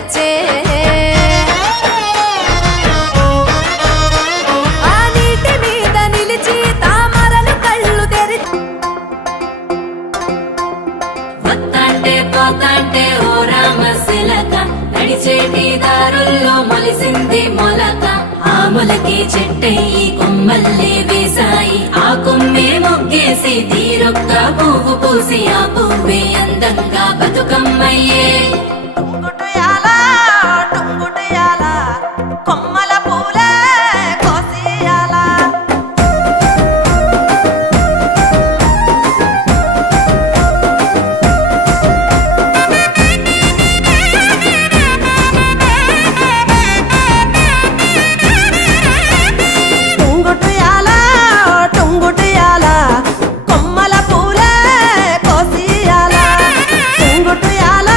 వచ్చే ఆ నీటి మీద నిలిచి తామరలు కళ్ళు తెరిచి వత్తాంటే పోతాంటే ఓ రామశిలక నడిచేటి దారుల్లో మొలిసింది మొలక ఆ మొలకే చెట్టయి కొమ్మల్లే వేసాయి ఆ కొమ్మే మొగ్గేసి తీరొక్క పువ్వు పూసి ఆ పువ్వే అందంగా బతుకమ్మయ్యే టుంగుటుయాల టుంగుటుయాల కొమ్మల పూలే కోసియాల టుంగుటుయాల టుంగుటుయాల కొమ్మల పూలే కోసియాల టుంగుటుయాల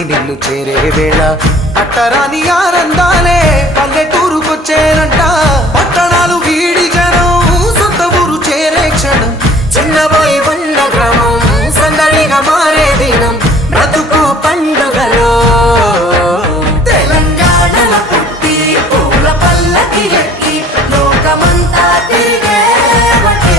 ఇంటింటికి నిన్ను చేరే వేళ అట్టరాని ఆనందాలే పల్లెటూరుకొచ్చేనంట పట్టణాలు వీడి జనం సొంత ఊరు చేరే క్షణం చిన్నబోయి ఉన్న గ్రామం సందడిగా మారే దినం బ్రతుకు పండుగలో తెలంగాణల పుట్టి పూల పల్లకి ఎక్కి లోకమంతా తిరిగేవటే.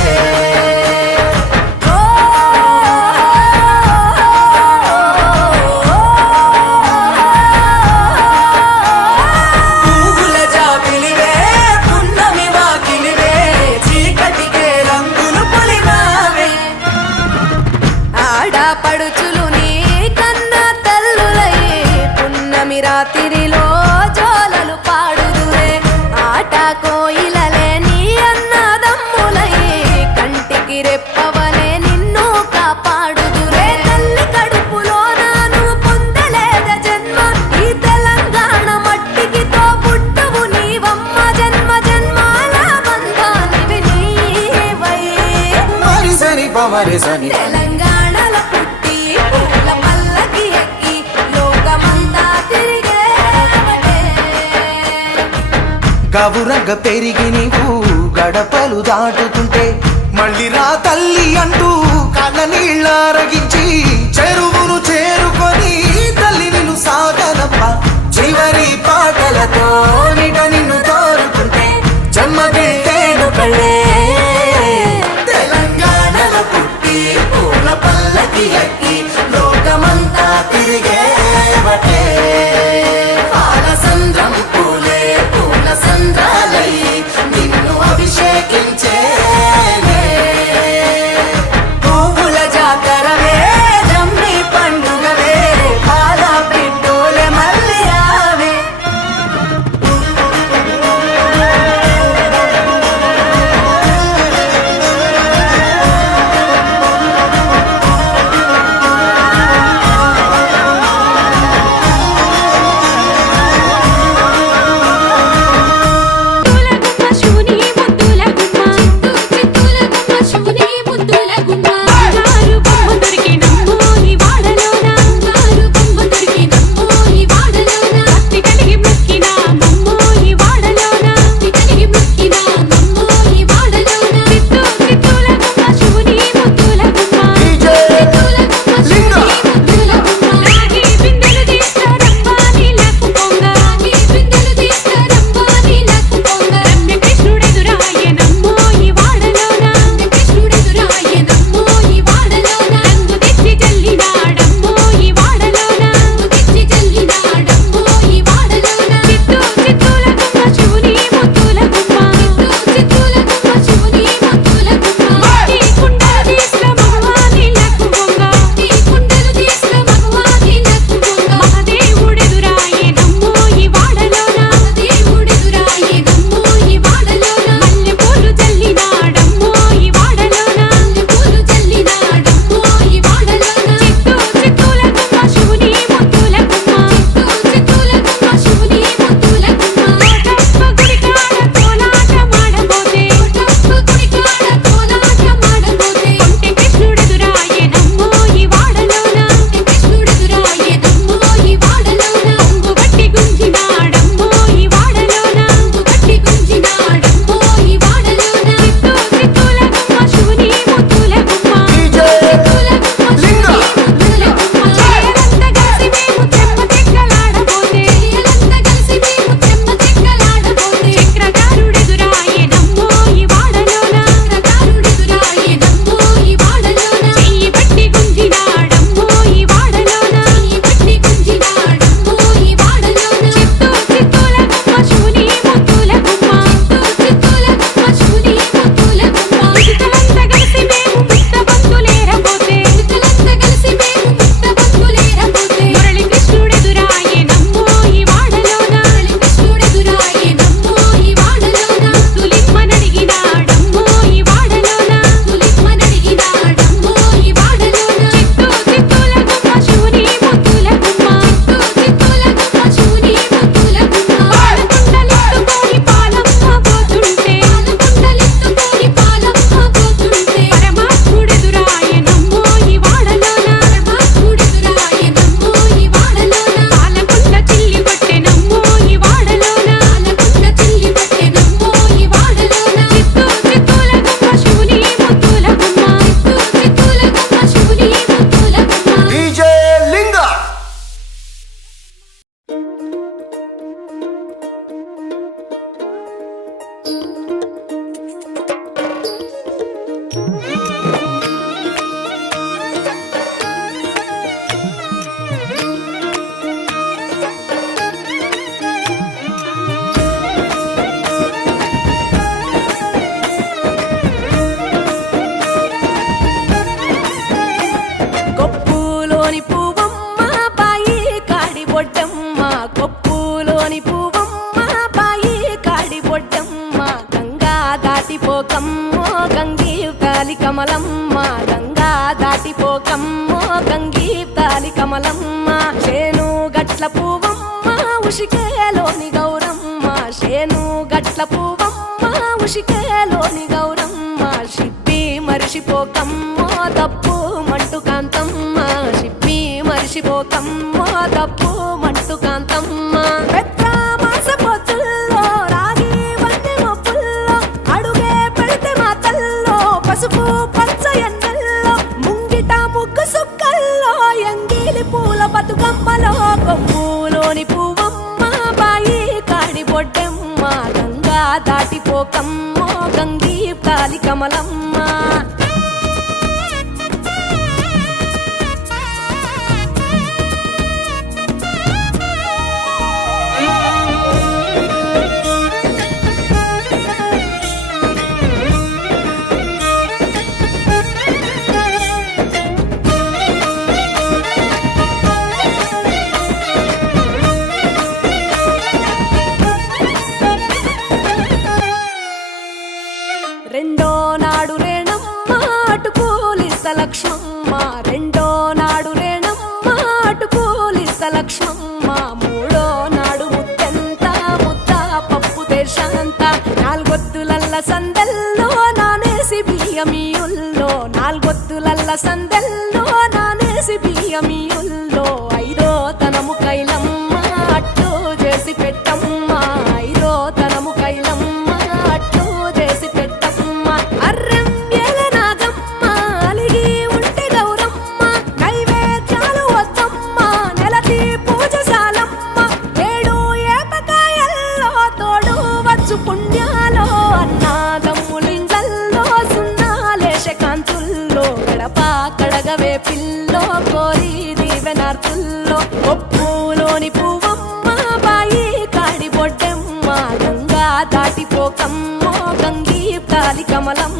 పువ్వుల జాబిలివే పున్నమి వాకిలివే చీకటికే రంగులు పొలిమావే. ఆడపడుచులు నీ కన్న తల్లులై పున్నమి రాత్రిలో జోలలు పాడుదురే. ఆట కోయిలలే నీ అన్నదమ్ములై కంటికి రెప్పవలే నిన్ను కాపాడుదురే. తల్లి కడుపులో నాను పొందలేద జన్మ ఈ తెలంగాణ మట్టికి తో పుట్టవు నీవమ్మ జన్మ జన్మాల బంధానివి నీవై. మరిసని పమరిసని తెలంగాణల పుట్టి పూల పల్లకి ఎక్కి లోకమంతా తిరిగేవటే. గవురగ పెరిగి నీవు గడపలు దాటుతుంటే మళ్ళీ రా తల్లి అంటూ కళ్ళ నీళ్ళ రగించి చెరువును చేరుకొని తల్లి నిన్ను సాగనప్ప చివరి పాటలతో నిట నిన్ను తోరుతుంటే జన్మగిట్టేను కళ్ళే. తెలంగాణల పుట్టి పూల పల్లకి ఎక్కి లోకమంతా తిరిగేవటే. పాలసంద్రం పూలే పూల సంద్రాలై నిన్ను అభిషేకించేనే. పువ్వుల జాతరవే జమ్మి పండుగవే పాల పిట్టోలే మల్లి రావే. కమలమ్మ గంగా దాటిపోకమ్మో గంగీతాలి కమలమ్మ శేను గట్ల పువ్వమ్మ ఉషికేలోని గౌరమ్మ శేను గట్ల పువ్వమ్మ ఉషికేలోని గౌరమ్మ షిప్పి మరిషిపోకమ్మో తప్పు మంటు కాంతమ్మ షిప్పి మరిషిపోకమ్మో తప్పు మంటు కాంతమ్మ పెద్ద మాస పొత్తుల్లో రాగి వన్నె మొప్పుల్లో అడుగే పెడితే మా తల్లో పసుపు పచ్చ ఎన్నెల్లో ముంగిట ముగ్గు సుక్కల్లో ఎంగిలి పూల బతుకమ్మలో కొమ్ములోని పువ్వమ్మ బాయి కాడి బొడ్డెమ్మ గంగా దాటిపోకమ్మో గంగీ తాలి కమలమ్మ రెండో నాడు రేణమ్మ అటుకూలిస్త లక్ష్మమ్మ రెండో నాడు రేణమ్మ అటుకూలిస్త లక్ష్మమ్మ మూడో నాడు ముత్తెంత ముద్ద పప్పు దేశంత నాలుగొత్తులల్ల సందెల్లో నానేసి బియ్యమియుల్లో నాలుగొత్తులల్ల సందెల్లో నానేసి బియ్యమియుల్లో ఐదో తనము కైలమ్మ అట్టు చేసి పెట్టమ్మ ఐదో తనము కైలమ్మ అట్టు చేసి పెట్టమ్మ అర్రెం ఏలనాగమ్మ అలిగి ఉంటే గౌరమ్మ నైవేద్యాలు వద్దమ్మ నెలతి పూజశాలమ్మ ఏడు ఏపకాయల్లో తోడు వచ్చు పుణ్యాలో అన్నాదమ్ములింగల్లో సున్నాలేశ కాంతుల్లో గడప కడగవే పిల్లో కోరి దీవెనార్తుల్లో ఒప్పులోని పువ్వమ్మ బాయి కాడి బొడ్డెమ్మ గంగా దాటిపోకమ్మో గంగీ తాలి కమలమ్మ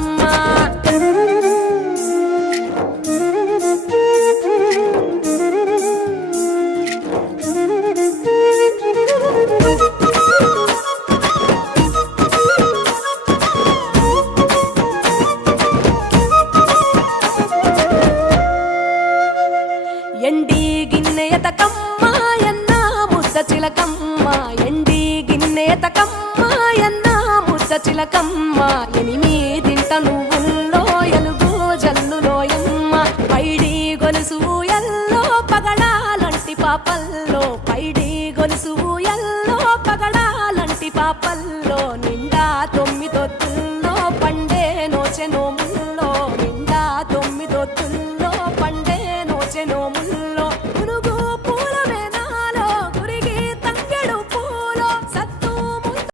ఎండి గిన్నెయతకమ్మ ఎన్న ముద్ద చిలకమ్మ ఎండి గిన్నెయతకమ్మ ఎన్న ముద్ద చిలకమ్మ ఎనిమిదింట నువ్వుల్లో ఎలుగు జల్లులోయమ్మ పైడి గొలుసు ఎల్లో పగడాలంటి పాపల్లో